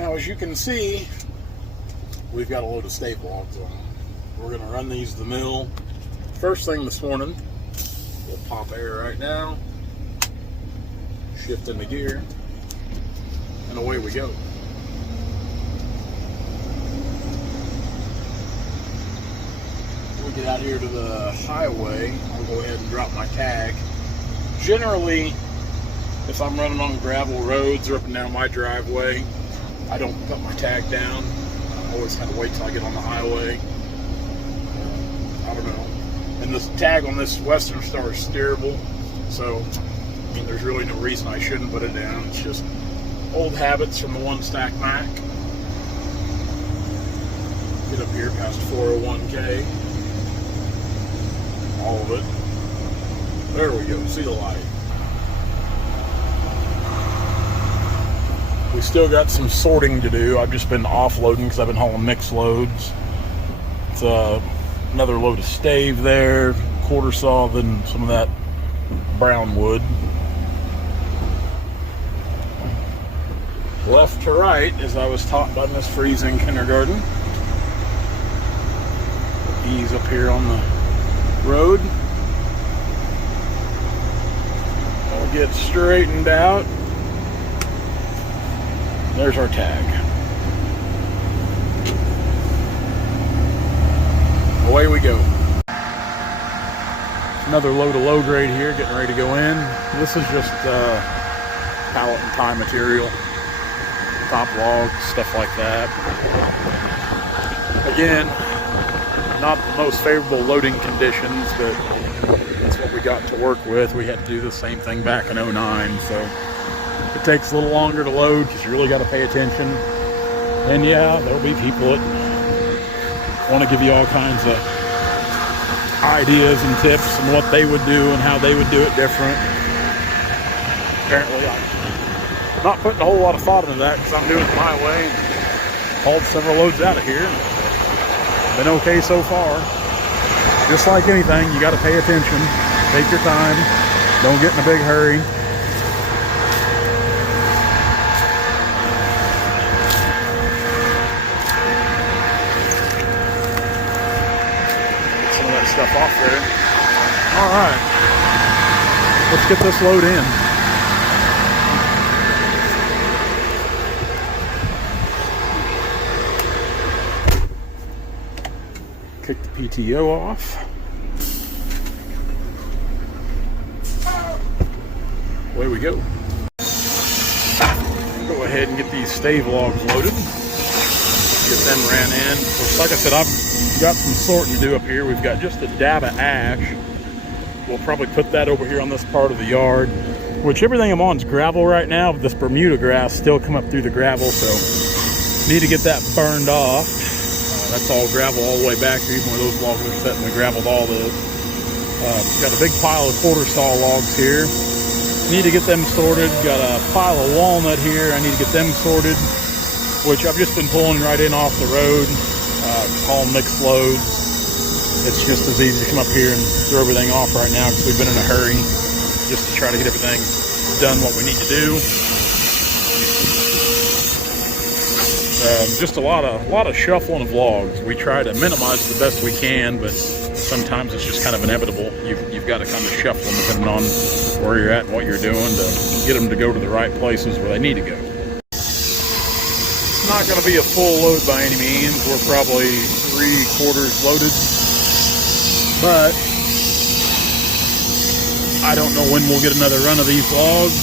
Now, as you can see, we've got a load of stave logs on them. We're going to run these to the mill first thing this morning. We'll pop air right now, shift into gear, and away we go. We get out here to the highway. I'll go ahead and drop my tag. Generally, if I'm running on gravel roads or up and down my driveway, I don't put my tag down. I always kind of wait till I get on the highway. I don't know. And this tag on this Western Star is steerable, so I mean, there's really no reason I shouldn't put it down. It's just old habits from the one stack Mac. Get up here past 401K. All of it. There we go. See the light. We still got some sorting to do. I've just been offloading because I've been hauling mixed loads. It's another load of stave there, quarter saw, then some of that brown wood. Left to right, as I was taught by Miss Freeze in kindergarten. Ease up here on the road. I'll get straightened out. There's our tag. Away we go. Another load of low grade here, getting ready to go in. This is just pallet and tie material, top logs, stuff like that. Again, not the most favorable loading conditions, but that's what we got to work with. We had to do the same thing back in 09, so it takes a little longer to load because you really got to pay attention. And yeah, there'll be people that want to give you all kinds of ideas and tips on what they would do and how they would do it different. Apparently, I'm not putting a whole lot of thought into that because I'm doing it my way and hauled several loads out of here. Been okay so far. Just like anything, you got to pay attention. Take your time. Don't get in a big hurry. Stuff off there. All right, let's get this load in. Kick the PTO off. Away we go. Go ahead and get these stave logs loaded. Get them ran in. So, like I said, I've got some sorting to do up here. We've got just a dab of ash. We'll probably put that over here on this part of the yard, which everything I'm on is gravel right now. This Bermuda grass still come up through the gravel, so need to get that burned off. That's all gravel all the way back here, even where those logs are set, and we gravelled all those. Got a big pile of quarter saw logs here. Need to get them sorted. Got a pile of walnut here. I need to get them sorted, which I've just been pulling right in off the road. Hauling mixed loads. It's just as easy to come up here and throw everything off right now because we've been in a hurry just to try to get everything done what we need to do. Just a lot of shuffling of logs. We try to minimize it the best we can, but sometimes it's just kind of inevitable. You've got to kind of shuffle them depending on where you're at and what you're doing to get them to go to the right places where they need to go. Not going to be a full load by any means. We're probably 3/4 loaded, but I don't know when we'll get another run of these logs,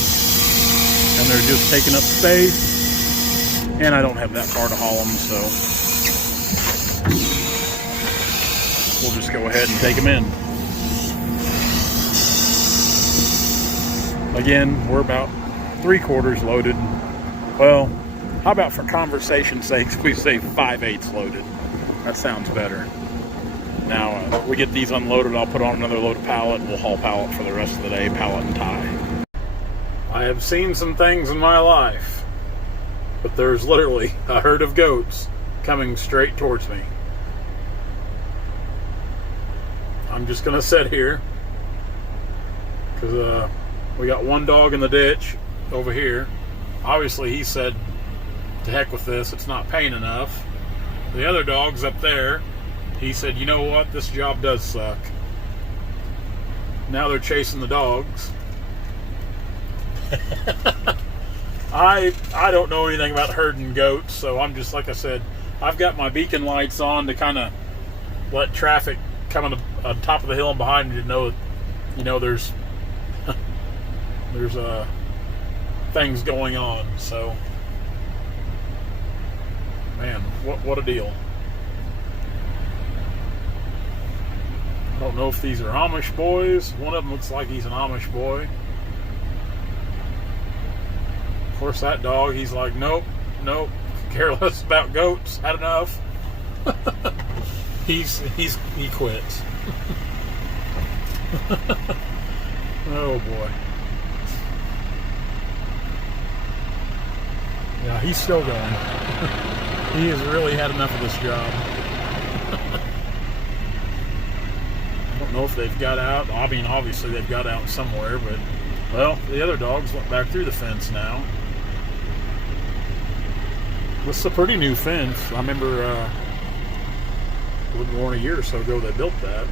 and they're just taking up space, and I don't have that far to haul them, so we'll just go ahead and take them in. Again, we're about 3/4 loaded. Well, how about for conversation's sake, we say 5/8 loaded? That sounds better. Now, we get these unloaded, I'll put on another load of pallet, and we'll haul pallet for the rest of the day, pallet and tie. I have seen some things in my life, but there's literally a herd of goats coming straight towards me. I'm just gonna sit here, because we got one dog in the ditch over here. Obviously, he said to heck with this, it's not paying enough. The other dog's up there. He said, you know what, this job does suck. Now they're chasing the dogs. I don't know anything about herding goats, so I'm just, like I said, I've got my beacon lights on to kind of let traffic come on top of the hill and behind me to know, there's things going on. So, man, what a deal. I don't know if these are Amish boys. One of them looks like he's an Amish boy. Of course, that dog, he's like, nope, care less about goats. Had enough. he quits. Oh boy. Yeah, he's still going. He has really had enough of this job. I don't know if they've got out. I mean, obviously they've got out somewhere, but, well, the other dogs went back through the fence now. This is a pretty new fence. I remember a little more than a year or so ago they built that.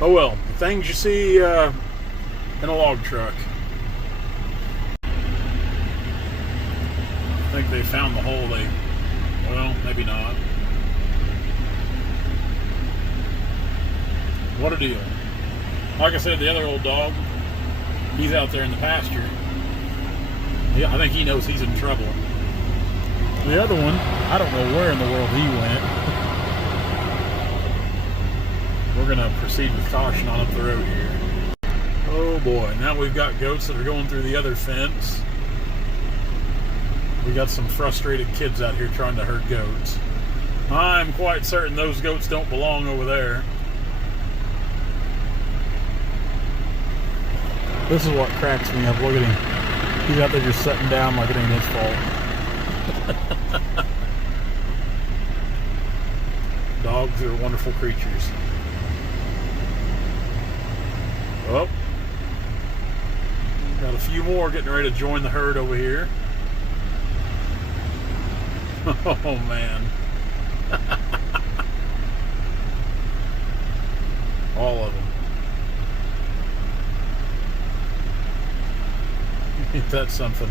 Oh well, the things you see in a log truck. I think they found the hole. Well, maybe not. What a deal. Like I said, the other old dog, he's out there in the pasture. Yeah, I think he knows he's in trouble. The other one, I don't know where in the world he went. We're going to proceed with caution on up the road here. Oh boy, now we've got goats that are going through the other fence. We got some frustrated kids out here trying to herd goats. I'm quite certain those goats don't belong over there. This is what cracks me up. Look at him. He's out there just sitting down like it ain't his fault. Dogs are wonderful creatures. Oh, got a few more getting ready to join the herd over here. Oh man. All of them. Ain't that something?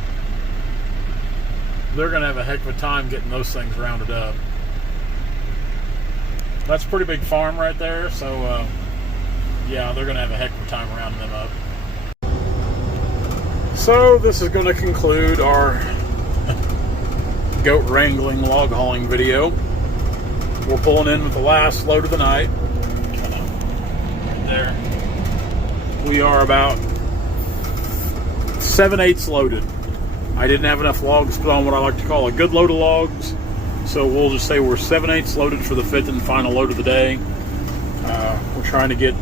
They're going to have a heck of a time getting those things rounded up. That's a pretty big farm right there, so yeah, they're going to have a heck of a time rounding them up. So this is going to conclude our goat wrangling, log hauling video. We're pulling in with the last load of the night. Kind of right there. We are about 7/8 loaded. I didn't have enough logs to put on what I like to call a good load of logs, so we'll just say we're 7/8 loaded for the fifth and final load of the day. We're trying to get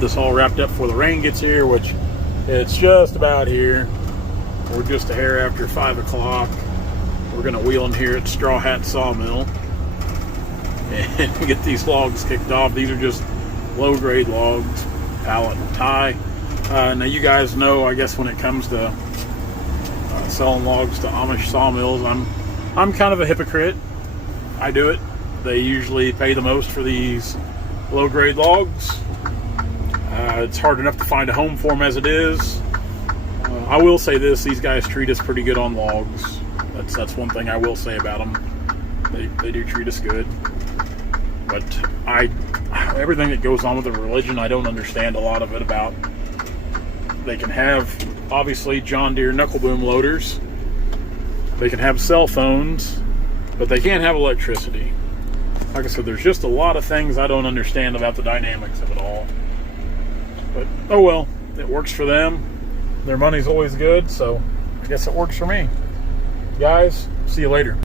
this all wrapped up before the rain gets here, which it's just about here. We're just a hair after 5 o'clock. We're going to wheel in here at Straw Hat Sawmill and get these logs kicked off. These are just low-grade logs, pallet and tie. Now you guys know, I guess when it comes to selling logs to Amish sawmills, I'm kind of a hypocrite. I do it. They usually pay the most for these low-grade logs. It's hard enough to find a home for them as it is. I will say this: these guys treat us pretty good on logs. That's one thing I will say about them. They do treat us good. But everything that goes on with the religion, I don't understand a lot of it about. They can have, obviously, John Deere knuckle boom loaders. They can have cell phones, but they can't have electricity. Like I said, there's just a lot of things I don't understand about the dynamics of it all. But, oh well, it works for them. Their money's always good, so I guess it works for me. Guys, see you later.